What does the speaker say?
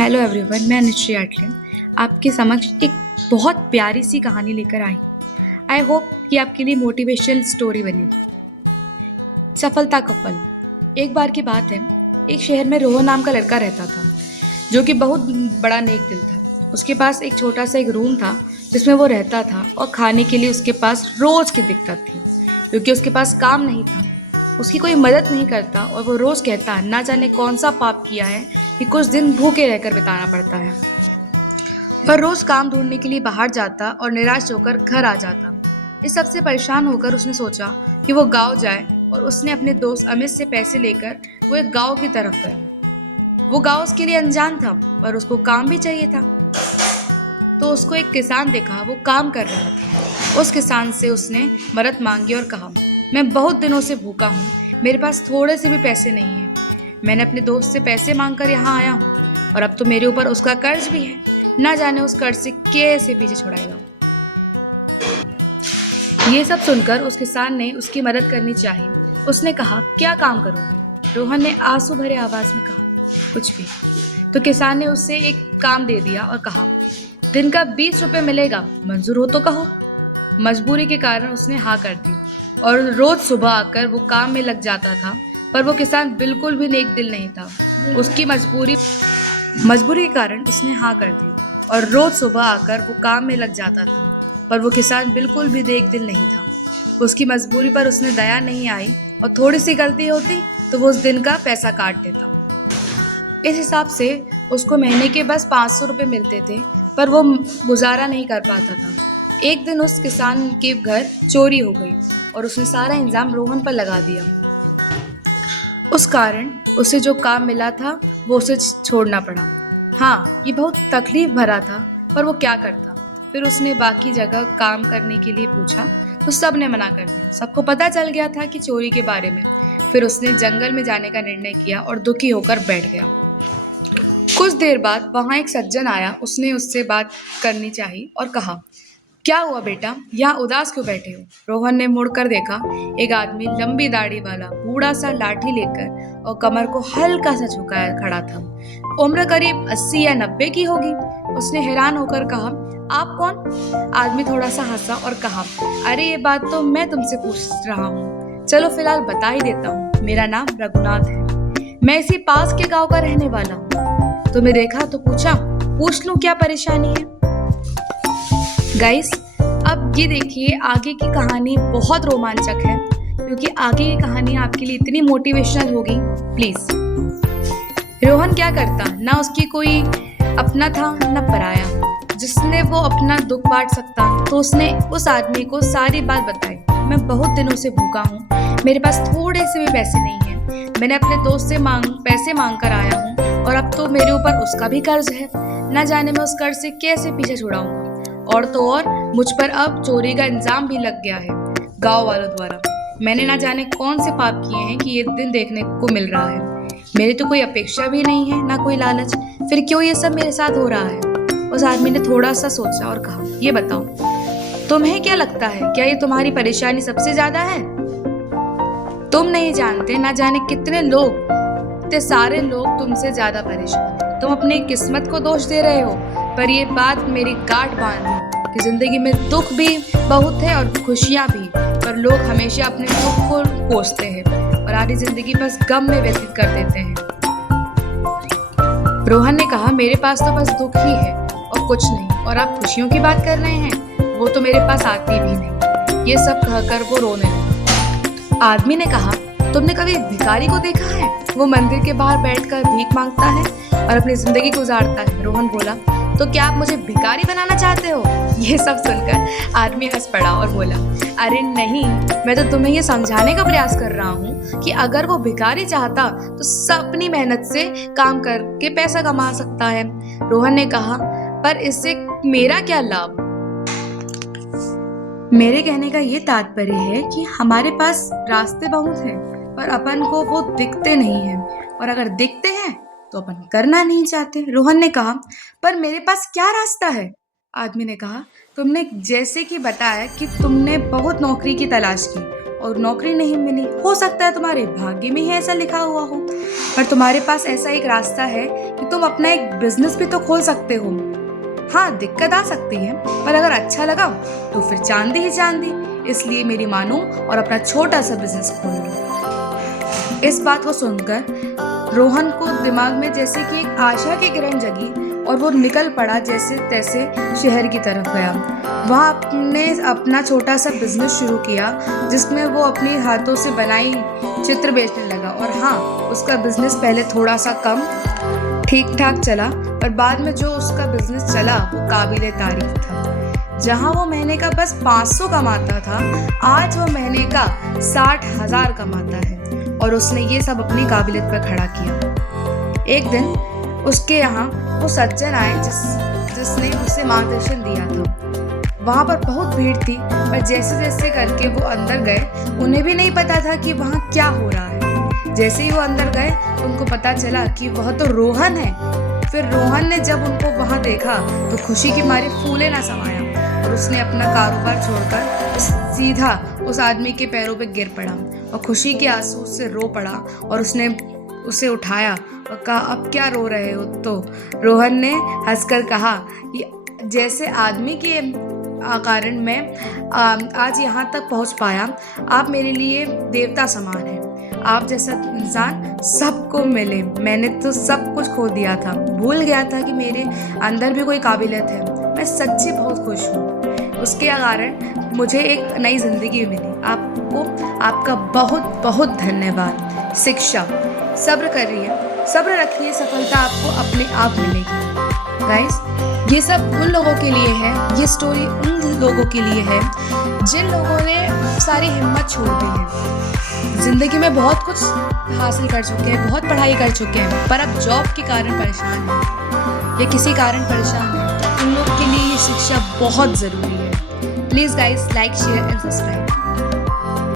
Hello everyone, मैं अनुश्री आटले आपके समक्ष एक बहुत प्यारी सी कहानी लेकर आई। आई होप कि आपके लिए मोटिवेशनल स्टोरी बनेगी। सफलता का फल। एक बार की बात है, एक शहर में रोहन नाम का लड़का रहता था, जो कि बहुत बड़ा नेक दिल था। उसके पास एक छोटा सा एक रूम था जिसमें वो रहता था, और खाने के लिए उसके पास रोज की दिक्कत थी, क्योंकि उसके पास काम नहीं था। उसकी कोई मदद नहीं करता, और वो रोज कहता ना जाने कौन सा पाप किया है कि कुछ दिन भूखे रहकर बिताना पड़ता है। पर रोज काम ढूंढने के लिए बाहर जाता और निराश होकर घर आ जाता। इस सब से परेशान होकर उसने सोचा कि वो गांव जाए, और उसने अपने दोस्त अमित से पैसे लेकर वो एक गांव की तरफ गया। वो गांव उसके लिए अनजान था, पर उसको काम भी चाहिए था। तो उसको एक किसान देखा, वो काम कर रहा था। उस किसान से उसने मदद मांगी और कहा, मैं बहुत दिनों से भूखा हूँ, मेरे पास थोड़े से भी पैसे नहीं हैं। मैंने अपने दोस्त से पैसे मांगकर यहाँ आया हूँ, और अब तो मेरे ऊपर उसका कर्ज भी है। ना जाने उस कर्ज से कैसे पीछे छुड़ाएगा। ये सब सुनकर उस किसान ने उसकी मदद करनी चाहिए। उसने कहा, क्या काम करोगे? रोहन ने आंसू भरे आवाज में कहा, कुछ भी। तो किसान ने उससे एक काम दे दिया और कहा, दिन का 20 रुपये मिलेगा, मंजूर हो तो कहो। मजबूरी के कारण उसने हाँ कर दी, और रोज सुबह आकर वो काम में लग जाता था। पर वो किसान बिल्कुल भी नेक दिल नहीं था। उसकी मजबूरी के कारण उसने हाँ कर दी, और रोज सुबह आकर वो काम में लग जाता था। पर वो किसान बिल्कुल भी नेक दिल नहीं था। उसकी मजबूरी पर उसने दया नहीं आई, और थोड़ी सी गलती होती तो वो उस दिन का पैसा काट देता। इस हिसाब से उसको महीने के बस 500 रुपये मिलते थे, पर वो गुजारा नहीं कर पाता था। एक दिन उस किसान के घर चोरी हो गई, और उसने सारा इंजाम रोहन पर लगा दिया। उस कारण उसे जो काम मिला था वो उसे छोड़ना पड़ा। हाँ, ये बहुत तकलीफ भरा था, पर वो क्या करता। फिर उसने बाकी जगह काम करने के लिए पूछा, तो सब ने मना कर दिया। सबको पता चल गया था कि चोरी के बारे में। फिर उसने जंगल में जाने का निर्णय किया और दुखी होकर बैठ गया। कुछ देर बाद वहां एक सज्जन आया। उसने उससे बात करनी चाहिए और कहा, क्या हुआ बेटा, यहाँ उदास क्यों बैठे हो? रोहन ने मुड़कर देखा। एक आदमी लंबी दाढ़ी वाला बूढ़ा सा लाठी लेकर और कमर को हल्का सा झुकाया खड़ा था। उम्र करीब 80 या 90 की होगी। उसने हैरान होकर कहा, आप कौन? आदमी थोड़ा सा हंसा और कहा, अरे ये बात तो मैं तुमसे पूछ रहा हूँ। चलो फिलहाल बता ही देता हूँ, मेरा नाम रघुनाथ है। मैं इसी पास के गाँव का रहने वाला हूँ। तुम्हें देखा तो पूछा, पूछ लूँ क्या परेशानी है? गाइस, अब ये देखिए, आगे की कहानी बहुत रोमांचक है, क्योंकि आगे की कहानी आपके लिए इतनी मोटिवेशनल होगी। प्लीज। रोहन क्या करता, ना उसकी कोई अपना था न पराया, जिसने वो अपना दुख बांट सकता। तो उसने उस आदमी को सारी बात बताई। मैं बहुत दिनों से भूखा हूँ, मेरे पास थोड़े से भी पैसे नहीं है। मैंने अपने दोस्त से पैसे मांग कर आया हूँ, और अब तो मेरे ऊपर उसका भी कर्ज है। न जाने मैं उस कर्ज से कैसे पीछे छुड़ाऊंगा। और तो और मुझ पर अब चोरी का इंजाम भी लग गया है गांव वालों द्वारा। मैंने ना जाने कौन से पाप किए हैं कि ये दिन देखने को मिल रहा है। मेरी तो कोई अपेक्षा भी नहीं है, ना कोई लालच, फिर क्यों ये सब मेरे साथ हो रहा है? उस आदमी ने थोड़ा सा सोचा और कहा, ये बताओ, तुम्हें क्या लगता है, क्या ये तुम्हारी परेशानी सबसे ज्यादा है? तुम नहीं जानते, ना जाने कितने लोग, इतने सारे लोग तुमसे ज्यादा परेशान हैं। तुम अपनी किस्मत को दोष दे रहे हो, पर ये बात मेरी गांठ बांधी कि जिंदगी में दुख भी बहुत है और खुशियां भी, पर लोग हमेशा अपने दुख को कोसते हैं और आधी जिंदगी बस गम में व्यतीत कर देते हैं। रोहन ने कहा, मेरे पास तो बस दुख ही है और कुछ नहीं, और आप खुशियों की बात कर रहे हैं, वो तो मेरे पास आती भी नहीं। ये सब कहकर वो रोने लगा। आदमी ने कहा, तुमने कभी भिखारी को देखा है? वो मंदिर के बाहर बैठकर भीख मांगता है और अपनी जिंदगी गुजारता है। रोहन बोला, तो क्या आप मुझे भिखारी बनाना चाहते हो? ये सब सुनकर आदमी हंस पड़ा और बोला, अरे नहीं, मैं तो तुम्हें ये समझाने का प्रयास कर रहा हूँ कि अगर वो भिखारी चाहता तो सब अपनी मेहनत से काम करके पैसा कमा सकता है। रोहन ने कहा, पर इससे मेरा क्या लाभ? मेरे कहने का ये तात्पर्य है कि हमारे पास रास्ते बहुत हैं, पर अपन को वो दिखते नहीं हैं, और अगर दिखते हैं तो अपन करना नहीं चाहते। रोहन ने कहा, पर मेरे पास क्या रास्ता है? आदमी ने कहा, तुमने जैसे कि बताया कि तुमने बहुत नौकरी की तलाश की, और नौकरी नहीं मिली। हो सकता है तुम्हारे भाग्य में ही ऐसा लिखा हुआ हो, पर तुम्हारे पास ऐसा एक रास्ता है कि तुम अपना एक बिजनेस भी तो खोल सकते हो। हाँ, दिक्कत आ सकती है, पर अगर अच्छा लगा तो फिर चांदी ही चांदी। इसलिए मेरी मानो और अपना छोटा सा बिजनेस खोल लो। इस बात को सुनकर रोहन को दिमाग में जैसे कि एक आशा की किरण जगी और वो निकल पड़ा, जैसे तैसे शहर की तरफ गया। वहाँ आपने अपना छोटा सा बिजनेस शुरू किया, जिसमें वो अपने हाथों से बनाई चित्र बेचने लगा। और हाँ, उसका बिजनेस पहले थोड़ा सा कम ठीक ठाक चला, पर बाद में जो उसका बिजनेस चला वो काबिले तारीफ था। जहाँ वो महीने का बस 500 कमाता था, आज वो महीने का 60,000 कमाता है। और उसने ये सब अपनी काबिलियत पर खड़ा किया। एक दिन उसके यहाँ वो सज्जन आए जिसने उसे मार्गदर्शन दिया था। वहाँ पर बहुत भीड़ थी, पर जैसे जैसे करके वो अंदर गए, उन्हें भी नहीं पता था कि वहाँ क्या हो रहा है। जैसे ही वो अंदर गए तो उनको पता चला कि वह तो रोहन है। फिर रोहन ने जब उनको वहाँ देखा तो खुशी की मारे फूले ना समाया और उसने अपना कारोबार छोड़कर सीधा उस आदमी के पैरों पे गिर पड़ा और खुशी के आंसू से रो पड़ा। और उसने उसे उठाया और कहा, अब क्या रो रहे हो? तो रोहन ने हंसकर कहा कि जैसे आदमी के कारण मैं आज यहाँ तक पहुँच पाया, आप मेरे लिए देवता समान हैं। आप जैसा इंसान सबको मिले। मैंने तो सब कुछ खो दिया था, भूल गया था कि मेरे अंदर भी कोई काबिलियत है। मैं सच्ची बहुत खुश हूँ। उसके कारण मुझे एक नई जिंदगी मिली। आपको आपका बहुत बहुत धन्यवाद। शिक्षा, सब्र करिए, सब्र रखिए, सफलता आपको अपने आप मिलेगी। गाइस, ये सब उन लोगों के लिए है, ये स्टोरी उन लोगों के लिए है जिन लोगों ने सारी हिम्मत छोड़ दी है। जिंदगी में बहुत कुछ हासिल कर चुके हैं, बहुत पढ़ाई कर चुके हैं, पर अब जॉब के कारण परेशान हैं या किसी कारण परेशान हैं। उन लोग के लिए ये शिक्षा बहुत ज़रूरी है। Please guys, like, share and subscribe.